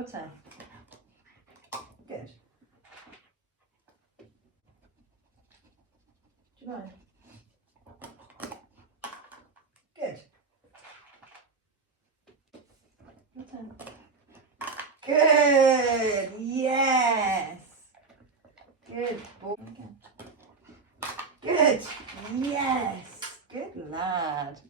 Your turn. Good. Do you mind? Good. Your turn. Good. Yes. Good boy. Good. Yes. Good lad.